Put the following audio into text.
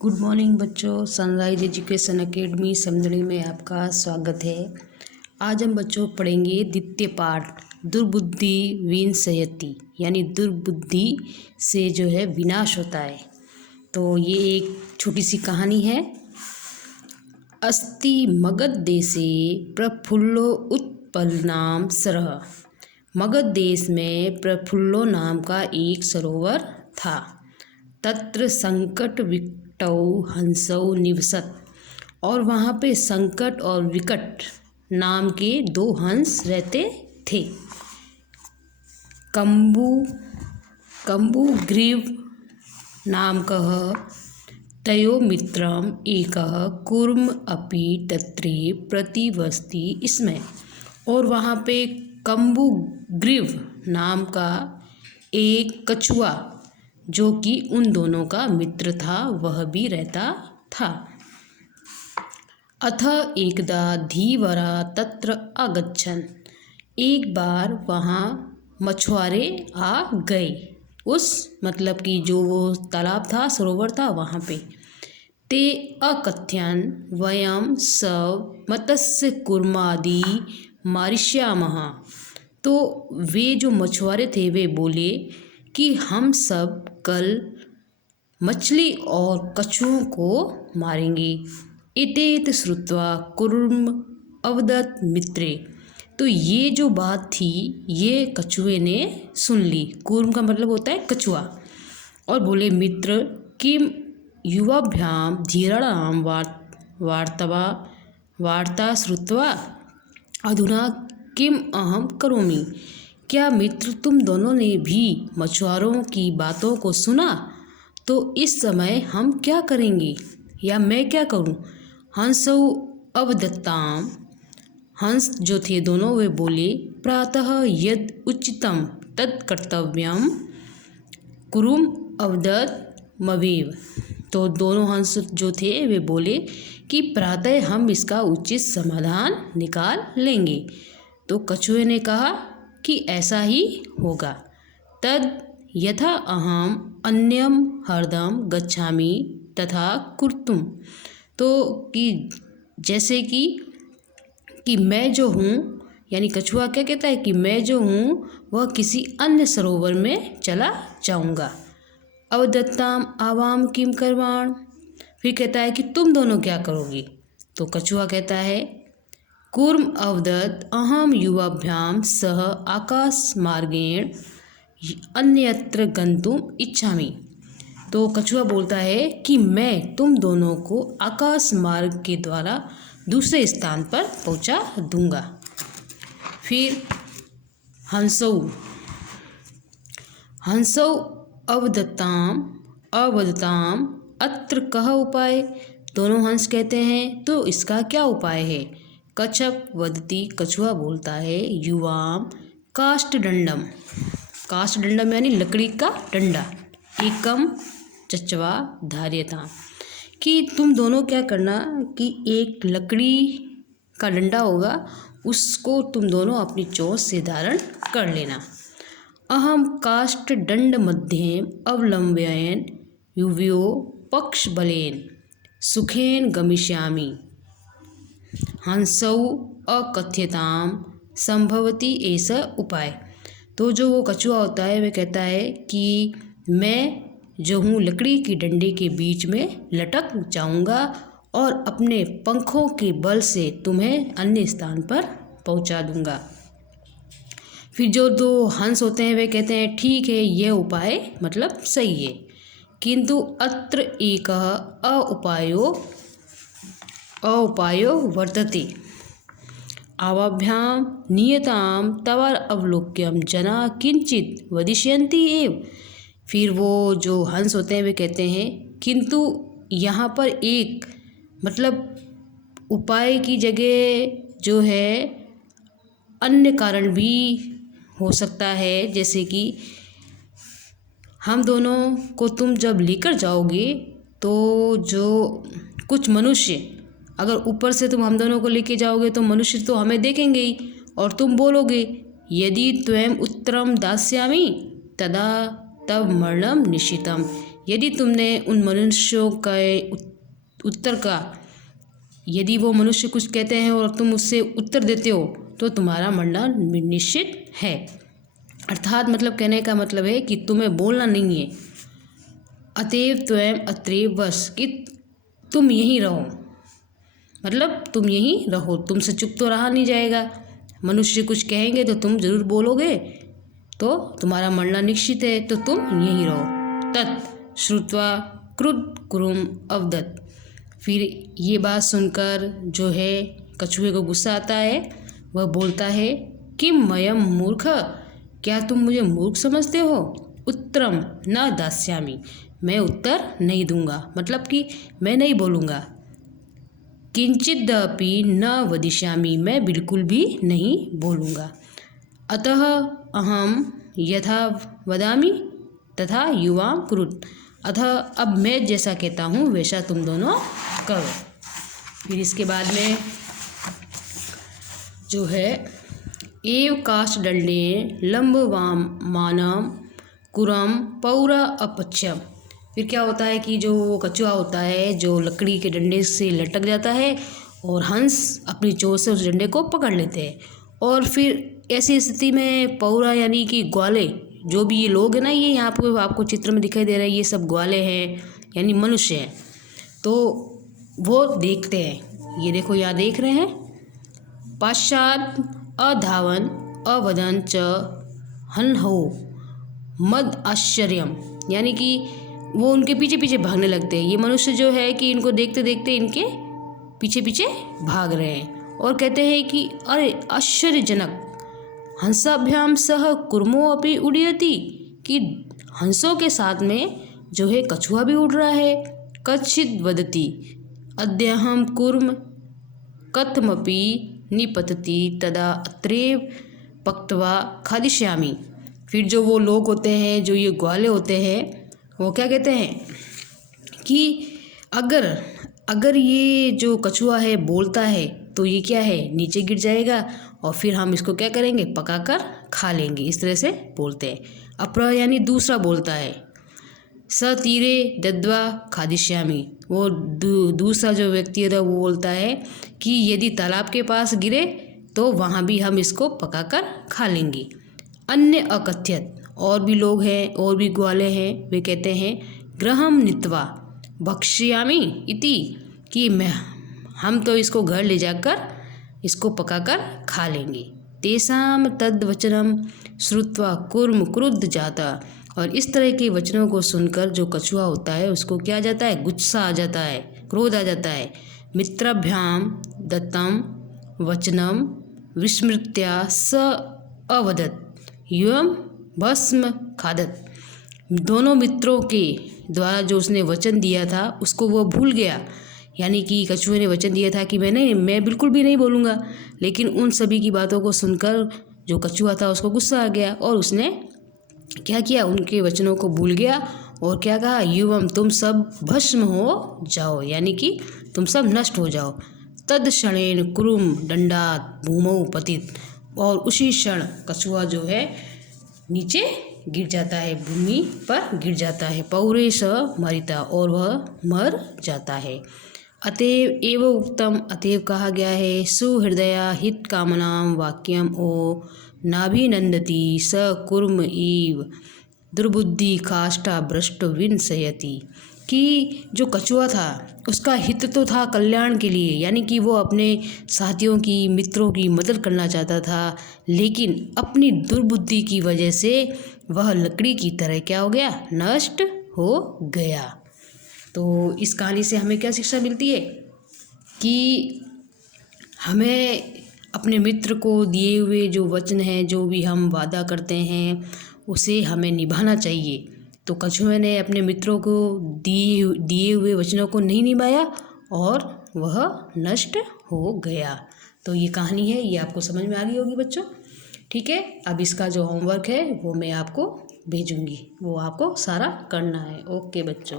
Good morning बच्चों। Sunrise education academy समझने में आपका स्वागत है। आज हम बच्चों पढ़ेंगे द्वितीय पाठ दुर्बुद्धि विनाशयति, यानी दुर्बुद्धि से जो है विनाश होता है। तो ये एक छोटी सी कहानी है। अस्ति मगध देशे प्रफुल्लो उत्पलनाम सरः। मगध देश में प्रफुल्लो नाम का एक सरोवर था। तत्र संकट विकटौ हंसौ निवसत, और वहाँ पे संकट और विकट नाम के दो हंस रहते थे। कम्बुग्रीव नामकः तयो मित्रम एकः कूर्म अपि तत्रे प्रतिवसति स्म। और वहाँ पे कम्बुग्रीव नाम का एक कछुआ जो कि उन दोनों का मित्र था, वह भी रहता था। अथ एकदा धीवरा तत्र आगच्छन्। एक बार वहाँ मछुआरे आ गए, उस मतलब कि जो वो तालाब था, सरोवर था, वहाँ पे। ते अकथयन् वयं सब मत्स्य कूर्मादि मारिष्यामः। तो वे जो मछुआरे थे वे बोले कि हम सब कल मछली और कछुओं को मारेंगे। इतेत श्रुत्वा कूर्म अवदत् मित्रे। तो ये जो बात थी ये कछुए ने सुन ली। कूर्म का मतलब होता है कछुआ। और बोले मित्र किम युवाभ्याम धीराणाम वार्ता श्रुत्वा अधुना किम अहम करोमि। क्या मित्र तुम दोनों ने भी मछुआरों की बातों को सुना? तो इस समय हम क्या करेंगे या मैं क्या करूं? हंसौ अवदत्ताम। हंस जो थे दोनों वे बोले प्रातः यद उचितम तत् कर्तव्यम कुरुम अवदत् मवेव। तो दोनों हंस जो थे वे बोले कि प्रातः हम इसका उचित समाधान निकाल लेंगे। तो कछुए ने कहा कि ऐसा ही होगा। तद यथा अहम अन्यम हरदम गच्छामि तथा कुर्तुम। तो कि जैसे कि मैं जो हूँ, यानी कछुआ क्या कहता है कि मैं जो हूँ वह किसी अन्य सरोवर में चला जाऊँगा। अवदत्ताम आवाम किम करवाण। फिर कहता है कि तुम दोनों क्या करोगे? तो कछुआ कहता है कूर्म अवदत् अहम युवाभ्याम सह आकाश मार्गेण अन्यत्र गंतुम इच्छामि। तो कछुआ बोलता है कि मैं तुम दोनों को आकाश मार्ग के द्वारा दूसरे स्थान पर पहुंचा दूंगा। फिर हंसौ अवदत्ताम अत्र कह उपाय। दोनों हंस कहते हैं तो इसका क्या उपाय है? कच्छप वदति। कछुआ बोलता है युवाम काष्ठदंडम। काष्ठदंडम यानी लकड़ी का डंडा। एकम चच्चवा धार्यता। कि तुम दोनों क्या करना कि एक लकड़ी का डंडा होगा, उसको तुम दोनों अपनी चोंच से धारण कर लेना। अहम काष्ठदंड मध्यम अवलंबयन युवयो पक्ष बलेन सुखेन गमिष्यामि। हंसौ अकथ्यताम संभवती ऐसा उपाय। तो जो वो कछुआ होता है वह कहता है कि मैं जो हूँ लकड़ी की डंडे के बीच में लटक जाऊँगा और अपने पंखों के बल से तुम्हें अन्य स्थान पर पहुँचा दूँगा। फिर जो दो हंस होते हैं वे कहते हैं ठीक है, यह उपाय मतलब सही है, किंतु अत्र एकः अउपायो वर्तते। आवाभ्याम नियताम तवर अवलोक्यम जना किंचित वदिष्यन्ति एव। फिर वो जो हंस होते हैं वे कहते हैं किंतु यहाँ पर एक मतलब उपाय की जगह जो है अन्य कारण भी हो सकता है। जैसे कि हम दोनों को तुम जब लेकर जाओगे तो जो कुछ मनुष्य, अगर ऊपर से तुम हम दोनों को लेके जाओगे तो मनुष्य तो हमें देखेंगे ही, और तुम बोलोगे यदि त्वं उत्तरम दास्यामि तदा तब मरणम निश्चितम। यदि तुमने उन मनुष्यों का उत्तर का, यदि वो मनुष्य कुछ कहते हैं और तुम उससे उत्तर देते हो तो तुम्हारा मरना निश्चित है। अर्थात मतलब कहने का मतलब है कि तुम्हें बोलना नहीं है। अतएव त्वं अत्रैव वस, कि तुम यहीं रहो, मतलब तुम यहीं रहो, तुमसे चुप तो रहा नहीं जाएगा। मनुष्य कुछ कहेंगे तो तुम जरूर बोलोगे, तो तुम्हारा मरना निश्चित है, तो तुम यहीं रहो। तत् श्रुत्वा क्रुद्ध कुरुम अवदत्। फिर ये बात सुनकर जो है कछुए को गुस्सा आता है, वह बोलता है, किम मयम मूर्ख, क्या तुम मुझे मूर्ख समझते हो? उत्तरम न दास्यामि, मैं उत्तर नहीं दूंगा, मतलब कि मैं नहीं बोलूँगा। किंचिदपि न वदिष्यामि, मैं बिल्कुल भी नहीं बोलूँगा। अतः अहम यथा वदामि तथा युवां कुरुत, अतः अब मैं जैसा कहता हूँ वैसा तुम दोनों करो। फिर इसके बाद में जो है एव काष्ठदंडेन लंबवामानं कुरम पौरा अपच्छम। फिर क्या होता है कि जो कछुआ होता है जो लकड़ी के डंडे से लटक जाता है और हंस अपनी चोंच से उस डंडे को पकड़ लेते हैं। और फिर ऐसी स्थिति में पौरा यानी कि ग्वाले, जो भी ये लोग हैं ना, ये यहाँ पे आपको चित्र में दिखाई दे रहा है, ये सब ग्वाले हैं यानी मनुष्य हैं। तो वो देखते हैं, ये देखो यहाँ देख रहे हैं, पश्चात अधावन अवदन च हन्हो मद आश्चर्यम, यानी कि वो उनके पीछे पीछे भागने लगते हैं। ये मनुष्य जो है कि इनको देखते देखते इनके पीछे पीछे भाग रहे हैं और कहते हैं कि अरे आश्चर्यजनक, हंसाभ्याम सह कुर्मो अपि उड्यति, कि हंसों के साथ में जो है कछुआ भी उड़ रहा है। कच्छिद वदति अद्यहम कुर्म कथमपि निपतति तदा अत्रैव पक्त्वा खादिष्यामि। फिर जो वो लोग होते हैं, जो ये ग्वाले होते हैं, वो क्या कहते हैं कि अगर ये जो कछुआ है बोलता है तो ये क्या है, नीचे गिर जाएगा और फिर हम इसको क्या करेंगे, पकाकर खा लेंगे। इस तरह से बोलते हैं। अपर यानी दूसरा बोलता है, स तीरे दद्वा खादिष्यामि, वो दूसरा जो व्यक्ति है वो बोलता है कि यदि तालाब के पास गिरे तो वहाँ भी हम इसको पकाकर खा लेंगे। अन्य अकथ्यत, और भी लोग हैं, और भी ग्वाले हैं, वे कहते हैं गृहम नीत्वा भक्ष्यामि इति, कि हम तो इसको घर ले जाकर इसको पकाकर खा लेंगे। तेषाम तद्वचनम श्रुत्वा कुर्म क्रुद्ध जाता, और इस तरह के वचनों को सुनकर जो कछुआ होता है उसको क्या आ जाता है, गुस्सा आ जाता है, क्रोध आ जाता है। मित्राभ्याम दत्तम वचनम विस्मृत्या स अवदत् युवम भस्म खादत। दोनों मित्रों के द्वारा जो उसने वचन दिया था उसको वह भूल गया, यानी कि कछुए ने वचन दिया था कि मैं बिल्कुल भी नहीं बोलूँगा, लेकिन उन सभी की बातों को सुनकर जो कछुआ था उसको गुस्सा आ गया और उसने क्या किया, उनके वचनों को भूल गया और क्या कहा, युवम तुम सब भस्म हो जाओ, यानी कि तुम सब नष्ट हो जाओ। तद क्षणेन कुरुम दंडात भूमौ पतित, और उसी क्षण कछुआ जो है नीचे गिर जाता है, भूमि पर गिर जाता है। पौरे स मरिता, और वह मर जाता है। अतएव एव उक्तम, अतएव कहा गया है, सुहृदया हित कामनाम वाक्यम ओ नाभिनंदति स कुर्म इव दुर्बुद्धि काष्ठा भ्रष्ट विंसयति, कि जो कछुआ था उसका हित तो था कल्याण के लिए, यानी कि वो अपने साथियों की, मित्रों की मदद करना चाहता था, लेकिन अपनी दुर्बुद्धि की वजह से वह लकड़ी की तरह क्या हो गया, नष्ट हो गया। तो इस कहानी से हमें क्या शिक्षा मिलती है कि हमें अपने मित्र को दिए हुए जो वचन हैं, जो भी हम वादा करते हैं, उसे हमें निभाना चाहिए। तो कछुए ने अपने मित्रों को दिए हुए वचनों को नहीं निभाया और वह नष्ट हो गया। तो ये कहानी है, ये आपको समझ में आ गई होगी बच्चों। ठीक है, अब इसका जो होमवर्क है वो मैं आपको भेजूँगी, वो आपको सारा करना है। ओके बच्चों।